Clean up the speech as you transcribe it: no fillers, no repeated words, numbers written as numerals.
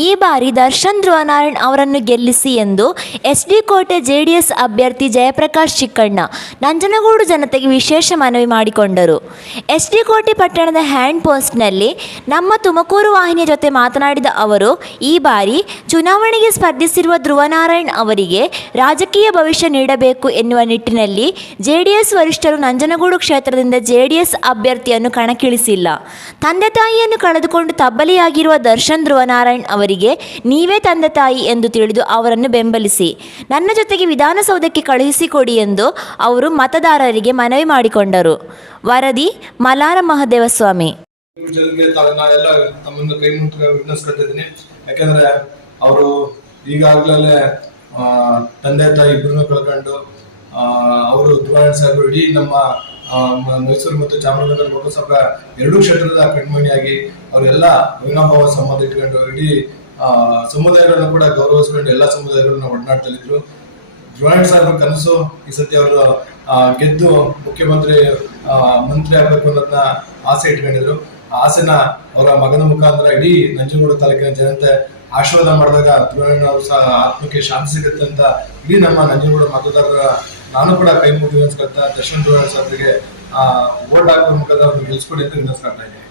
ಈ ಬಾರಿ ದರ್ಶನ್ ಧ್ರುವನಾರಾಯಣ್ ಅವರನ್ನು ಗೆಲ್ಲಿಸಿ ಎಂದು ಎಸ್ಡಿ ಕೋಟೆ ಜೆಡಿಎಸ್ ಅಭ್ಯರ್ಥಿ ಜಯಪ್ರಕಾಶ್ ಚಿಕ್ಕಣ್ಣ ನಂಜನಗೂಡು ಜನತೆಗೆ ವಿಶೇಷ ಮನವಿ ಮಾಡಿಕೊಂಡರು. ಎಸ್ಡಿ ಕೋಟೆ ಪಟ್ಟಣದ ಹ್ಯಾಂಡ್ ಪೋಸ್ಟ್ನಲ್ಲಿ ನಮ್ಮ ತುಮಕೂರು ವಾಹಿನಿಯ ಜೊತೆ ಮಾತನಾಡಿದ ಅವರು, ಈ ಬಾರಿ ಚುನಾವಣೆಗೆ ಸ್ಪರ್ಧಿಸಿರುವ ಧ್ರುವನಾರಾಯಣ್ ಅವರಿಗೆ ರಾಜಕೀಯ ಭವಿಷ್ಯ ನೀಡಬೇಕು ಎನ್ನುವ ನಿಟ್ಟಿನಲ್ಲಿ ಜೆಡಿಎಸ್ ವರಿಷ್ಠರು ನಂಜನಗೂಡು ಕ್ಷೇತ್ರದಿಂದ ಜೆಡಿಎಸ್ ಅಭ್ಯರ್ಥಿಯನ್ನು ಕಣಕ್ಕಿಳಿಸಿಲ್ಲ. ತಂದೆ ತಾಯಿಯನ್ನು ಕಳೆದುಕೊಂಡು ತಬ್ಬಲಿಯಾಗಿರುವ ದರ್ಶನ್ ಧ್ರುವನಾರಾಯಣ್ ಅವರಿಗೆ ನೀವೇ ತಂದೆ ತಾಯಿ ಎಂದು ತಿಳಿದು ಅವರನ್ನು ಬೆಂಬಲಿಸಿ ನನ್ನ ಜೊತೆಗೆ ವಿಧಾನಸೌಧಕ್ಕೆ ಕಳುಹಿಸಿಕೊಡಿ ಎಂದು ಅವರು ಮತದಾರರಿಗೆ ಮನವಿ ಮಾಡಿಕೊಂಡರು. ವರದಿ ಮಲಾರ ಮಹದೇವಸ್ವಾಮಿ. ಯಾಕಂದ್ರೆ ಅವರು ಈಗಾಗಲೇ ತಂದೆ ತಾಯಿ ಇಬ್ಬರನ್ನು ಕಳ್ಕೊಂಡು ಅವರು ಧ್ರುವನಾರಾಯಣ್ ಸಾಹೇಬರು ಇಡೀ ನಮ್ಮ ಮೈಸೂರು ಮತ್ತು ಚಾಮರಾಜನಗರ ಲೋಕಸಭಾ ಎರಡೂ ಕ್ಷೇತ್ರದ ಕಣ್ಮಣಿಯಾಗಿ ಅವರೆಲ್ಲ ಅವಿನಾಭಾವ ಸಂಬಂಧ ಇಟ್ಕೊಂಡು ಇಡೀ ಸಮುದಾಯಗಳನ್ನ ಕೂಡ ಗೌರವಿಸ್ಕೊಂಡು ಎಲ್ಲ ಸಮುದಾಯಗಳನ್ನ ಒಡನಾಡ್ತಲಿದ್ರು. ಧ್ರುವನಾರಾಯಣ್ ಸಾಹೇಬ್ರ ಕನಸು ಈ ಸತಿ ಅವರು ಗೆದ್ದು ಮಂತ್ರಿ ಆಗ್ಬೇಕು ಅನ್ನೋದನ್ನ ಆಸೆ ಇಟ್ಕೊಂಡಿದ್ರು. ಆ ಆಸೆನ ಅವರ ಮಗನ ಮುಖಾಂತರ ಇಡೀ ನಂಜನಗೂಡು ತಾಲೂಕಿನ ಜನತೆ ಆಶೀರ್ವಾದ ಮಾಡಿದಾಗ ಧ್ರುವನಾರಾಯಣ್ ಅವರು ಸಹ ಆತ್ಮಕ್ಕೆ ಶಾಂತಿ ಸಿಗುತ್ತೆ ಅಂತ ಇಡೀ ನಮ್ಮ ನಂಜನಗೂಡು ಮತದಾರರ ನಾನು ಕೂಡ ಕೈ ಮುಗಿ ವಿನಂತಿಸ್ಕೊಳ್ತಾ ದರ್ಶನ್ ಧ್ರುವನಾರಾಯಣ್ ಸಾಹೇಬ್ರಿಗೆ ವೋಟ್ ಹಾಕುವ ಮುಖಾಂತರ ಗೆಲ್ಸ್ಕೊಡಿ ಅಂತ ವಿನಂತಿಸ್ಕೊಳ್ತಾ ಇದ್ದೀನಿ.